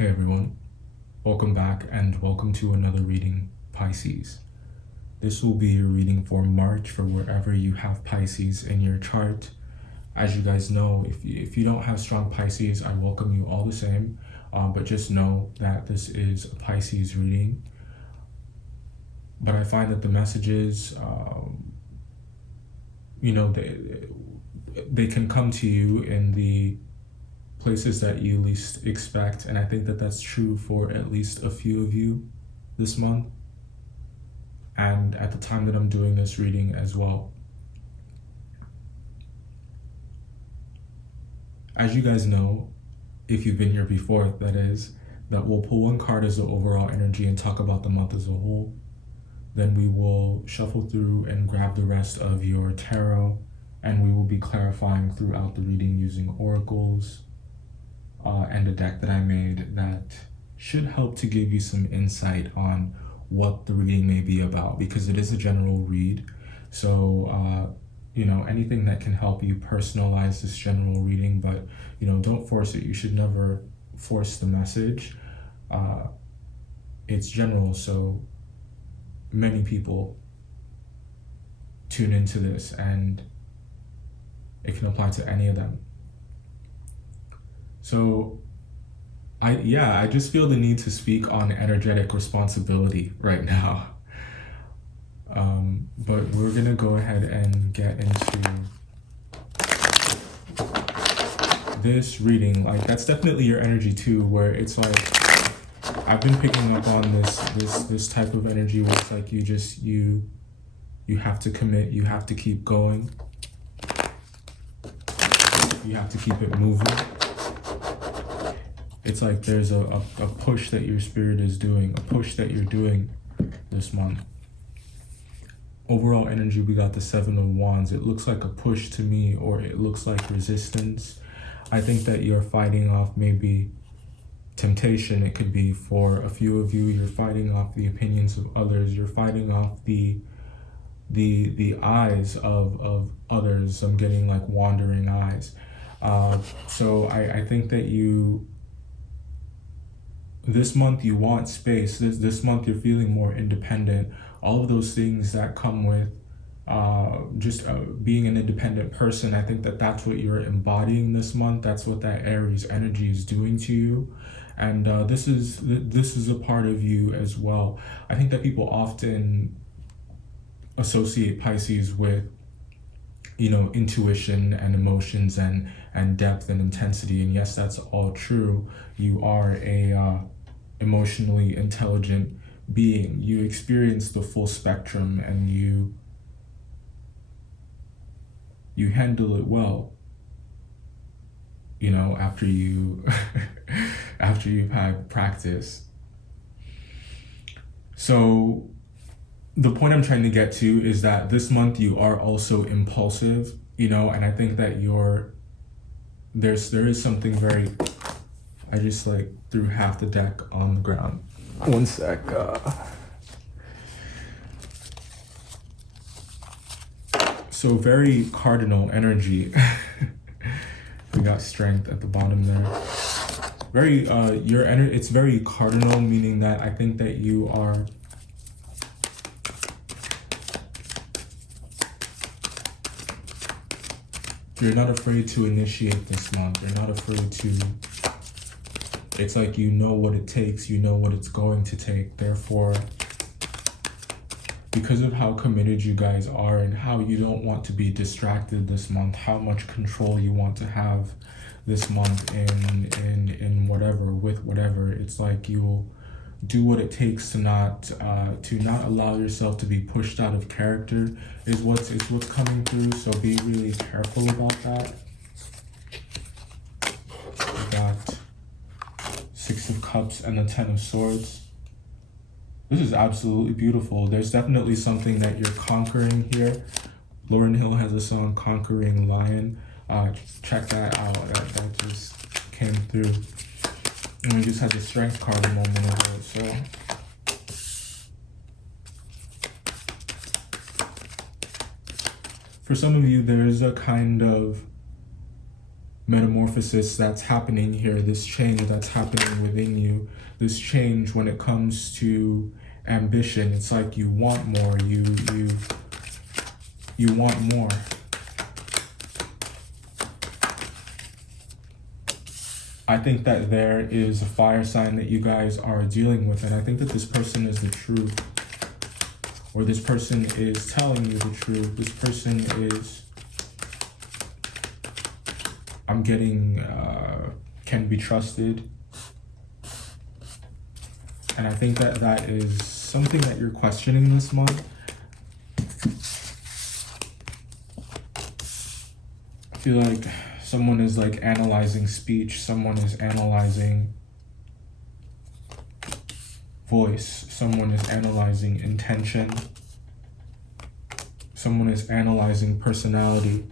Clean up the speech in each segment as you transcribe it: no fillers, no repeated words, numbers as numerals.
Hey everyone, welcome back and welcome to another reading, Pisces. This will be your reading for March for wherever you have Pisces in your chart. As you guys know, if you don't have strong Pisces, I welcome you all the same, but just know that this is a Pisces reading. But I find that the messages, they can come to you in the places that you least expect, and I think that that's true for at least a few of you this month and at the time that I'm doing this reading as well. As you guys know, if you've been here before, that is, that we'll pull one card as the overall energy and talk about the month as a whole. Then we will shuffle through and grab the rest of your tarot, and we will be clarifying throughout the reading using oracles, and a deck that I made that should help to give you some insight on what the reading may be about, because it is a general read. So, anything that can help you personalize this general reading, but, don't force it. You should never force the message. It's general, so many people tune into this and it can apply to any of them. So I just feel the need to speak on energetic responsibility right now. But we're gonna go ahead and get into this reading. Like, that's definitely your energy too, where it's like, I've been picking up on this type of energy where it's like you have to commit, you have to keep going, you have to keep it moving. It's like there's a push that your spirit is doing, a push that you're doing this month. Overall energy, we got the Seven of Wands. It looks like a push to me, or it looks like resistance. I think that you're fighting off maybe temptation. It could be for a few of you, you're fighting off the opinions of others. You're fighting off the eyes of others. I'm getting like wandering eyes. So I think that this month you want space. This month you're feeling more independent. All of those things that come with being an independent person. I think that that's what you're embodying this month. That's what that Aries energy is doing to you. And this is a part of you as well. I think that people often associate Pisces with, intuition and emotions and depth and intensity. And yes, that's all true. You are a emotionally intelligent being. You experience the full spectrum, and you handle it well, after you've had practice. So the point I'm trying to get to is that this month you are also impulsive, and I think that there is something very, I just like threw half the deck on the ground. One sec. So very cardinal energy. We got strength at the bottom there. Very your energy, it's very cardinal, meaning that I think that you're not afraid to initiate this month. You're not afraid to, it's like you know what it takes, you know what it's going to take. Therefore, because of how committed you guys are and how you don't want to be distracted this month, how much control you want to have this month in whatever, with whatever, it's like you'll do what it takes to not allow yourself to be pushed out of character is what's coming through. So be really careful about that. We got Six of Cups and the Ten of Swords. This is absolutely beautiful. There's definitely something that you're conquering here. Lauryn Hill has a song, Conquering Lion. Check that out. That just came through. And we just had the Strength card a moment ago. So for some of you, there is a kind of metamorphosis that's happening here, this change that's happening within you, this change when it comes to ambition. It's like you want more, you want more. I think that there is a fire sign that you guys are dealing with, and I think that this person is the truth, or this person is telling you the truth. This person is, I'm getting, can be trusted. And I think that that is something that you're questioning this month. I feel like someone is like analyzing speech, someone is analyzing voice, someone is analyzing intention, someone is analyzing personality.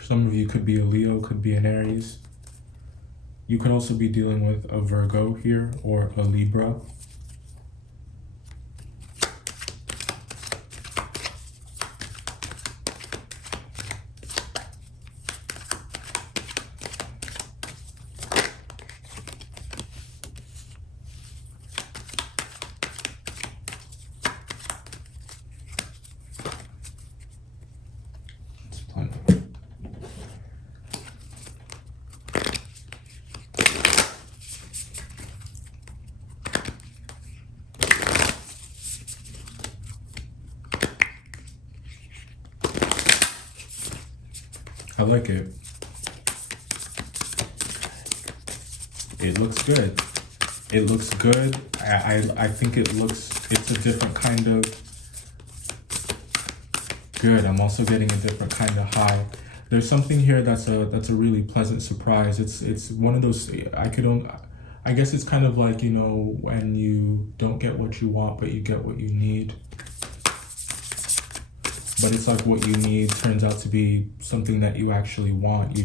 Some of you could be a Leo, could be an Aries. You could also be dealing with a Virgo here or a Libra. I like it. It looks good. It looks good. I think it's a different kind of good. I'm also getting a different kind of high. There's something here that's a really pleasant surprise. It's one of those, I guess it's kind of like, you know, when you don't get what you want, but you get what you need. But it's like what you need turns out to be something that you actually want. You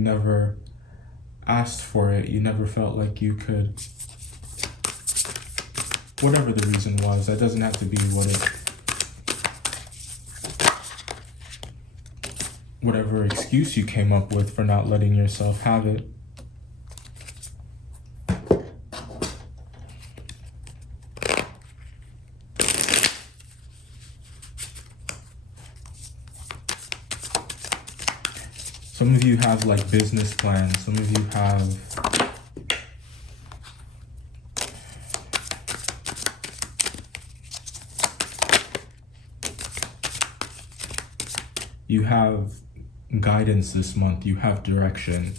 never asked for it. You never felt like you could, whatever the reason was. That doesn't have to be whatever excuse you came up with for not letting yourself have it. Some of you have like business plans. Some of you have guidance this month. You have direction.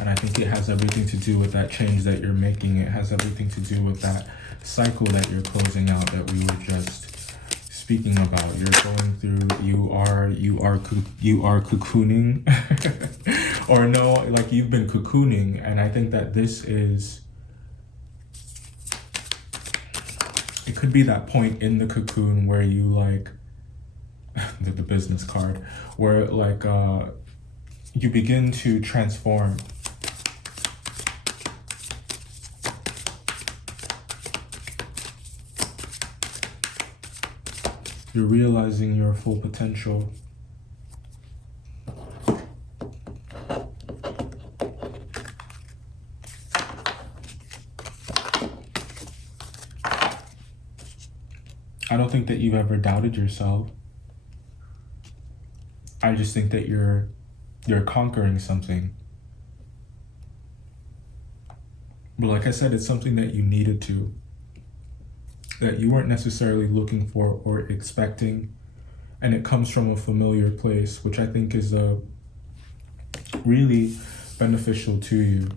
And I think it has everything to do with that change that you're making. It has everything to do with that cycle that you're closing out that we were just speaking about. You're going through, you are cocooning or no, like you've been cocooning. And I think that this is, it could be that point in the cocoon where you like, the business card, where like you begin to transform. You're realizing your full potential. I don't think that you've ever doubted yourself. I just think that you're conquering something. But like I said, it's something that you needed to, that you weren't necessarily looking for or expecting, and it comes from a familiar place, which I think is really beneficial to you.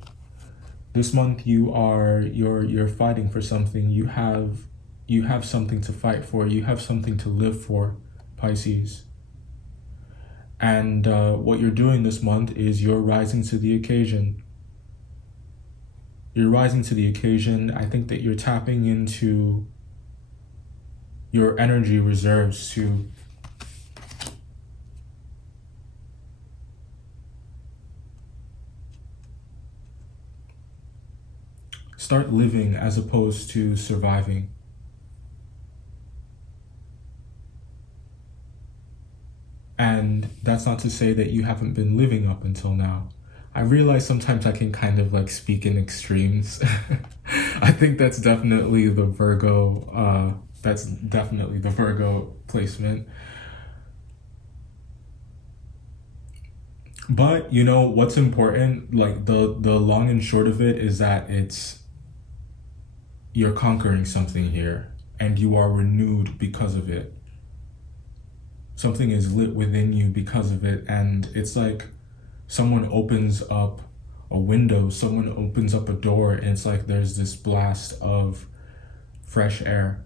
This month you're fighting for something. You have something to fight for. You have something to live for, Pisces. And what you're doing this month is you're rising to the occasion. You're rising to the occasion. I think that you're tapping into your energy reserves to start living as opposed to surviving. And that's not to say that you haven't been living up until now. I realize sometimes I can kind of like speak in extremes. I think that's definitely the Virgo, placement. But you know what's important, like the long and short of it is that you're conquering something here and you are renewed because of it. Something is lit within you because of it, and it's like someone opens up a window, someone opens up a door, and it's like there's this blast of fresh air.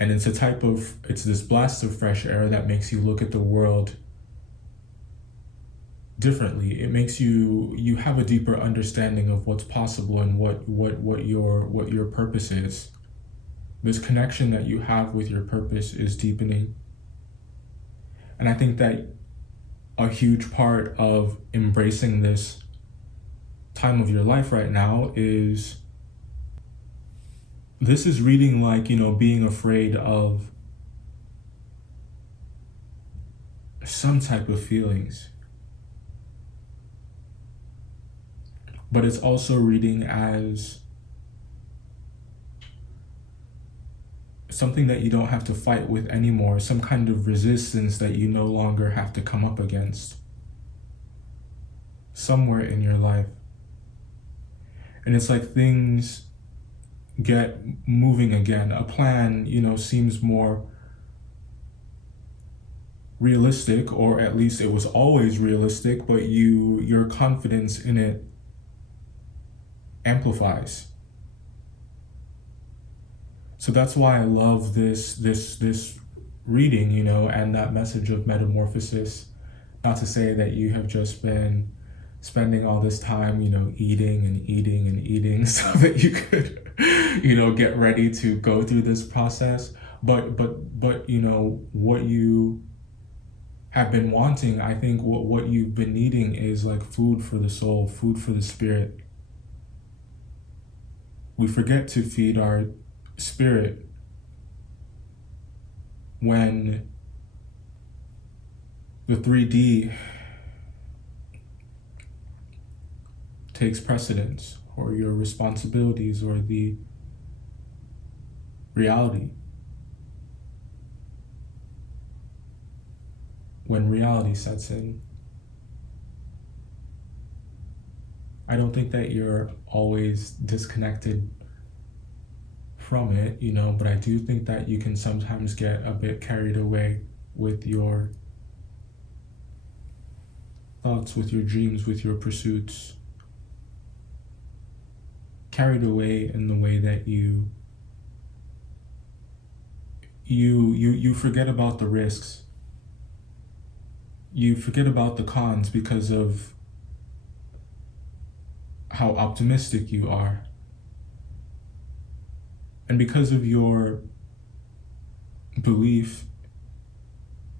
And it's this blast of fresh air that makes you look at the world differently. It makes you have a deeper understanding of what's possible and what your purpose is. This connection that you have with your purpose is deepening. And I think that a huge part of embracing this time of your life right now is this is reading like, you know, being afraid of some type of feelings. But it's also reading as something that you don't have to fight with anymore, some kind of resistance that you no longer have to come up against somewhere in your life. And it's like things get moving again. A plan, you know, seems more realistic, or at least it was always realistic, but your confidence in it amplifies. So that's why I love this reading, you know, and that message of Metamorphosis. Not to say that you have just been spending all this time, you know, eating and eating and eating so that you could, you know, get ready to go through this process. But you know, what you have been wanting, I think what you've been needing is like food for the soul, food for the spirit. We forget to feed our spirit when the 3D takes precedence, or your responsibilities, or the reality. When reality sets in, I don't think that you're always disconnected from it, you know, but I do think that you can sometimes get a bit carried away with your thoughts, with your dreams, with your pursuits. Carried away in the way that you forget about the risks. You forget about the cons because of how optimistic you are. And because of your belief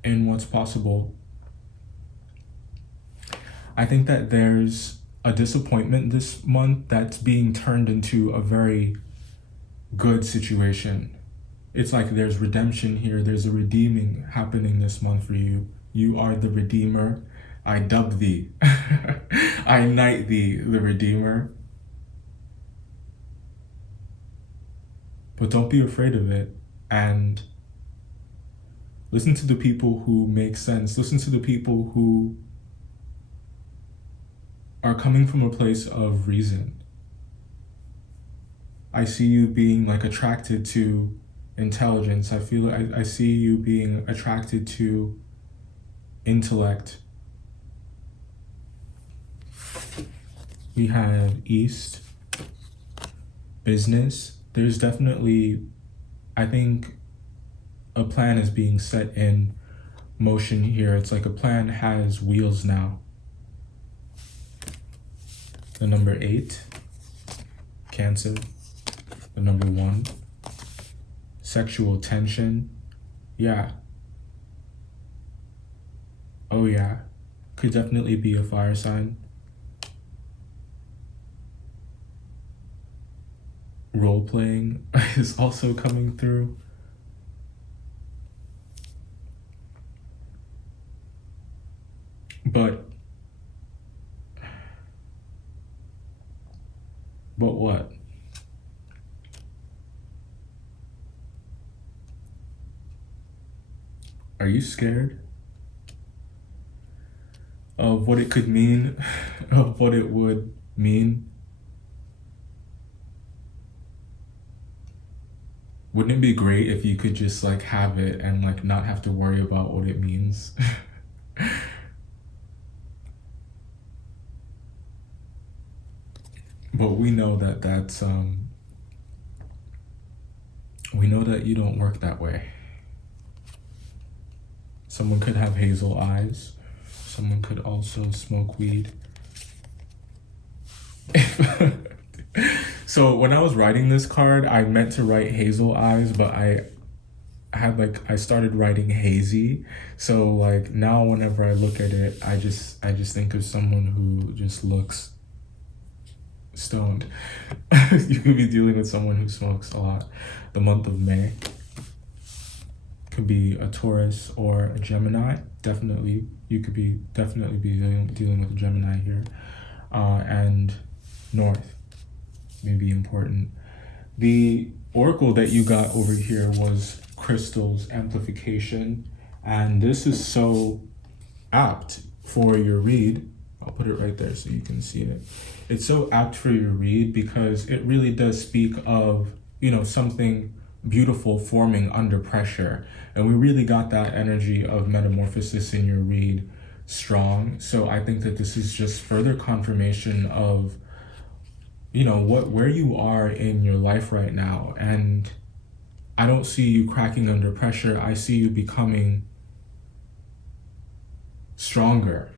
in what's possible, I think that there's a disappointment this month that's being turned into a very good situation. It's like there's redemption here. There's a redeeming happening this month for you. You are the Redeemer. I dub thee. I knight thee, the Redeemer. But don't be afraid of it. And listen to the people who make sense. Listen to the people who are coming from a place of reason. I see you being like attracted to intelligence. I see you being attracted to intellect. We have East, business. There's definitely, I think, a plan is being set in motion here. It's like a plan has wheels now. The number 8, Cancer. The number 1, sexual tension. Yeah. Oh yeah. Could definitely be a fire sign. Role playing is also coming through. But what? Are you scared of what it could mean? Of what it would mean? Wouldn't it be great if you could just like have it and like not have to worry about what it means? But we know that we know that you don't work that way. Someone could have hazel eyes. Someone could also smoke weed. So when I was writing this card, I meant to write hazel eyes, but I started writing hazy. So like now whenever I look at it, I just think of someone who just looks stoned. You could be dealing with someone who smokes a lot. The month of May could be a Taurus or a Gemini. Definitely, you could be dealing with a Gemini here. And North may be important. The oracle that you got over here was crystals amplification, and this is so apt for your read. I'll put it right there so you can see it. It's so apt for your read because it really does speak of, you know, something beautiful forming under pressure. And we really got that energy of metamorphosis in your read strong. So I think that this is just further confirmation of, you know, where you are in your life right now. And I don't see you cracking under pressure. I see you becoming stronger.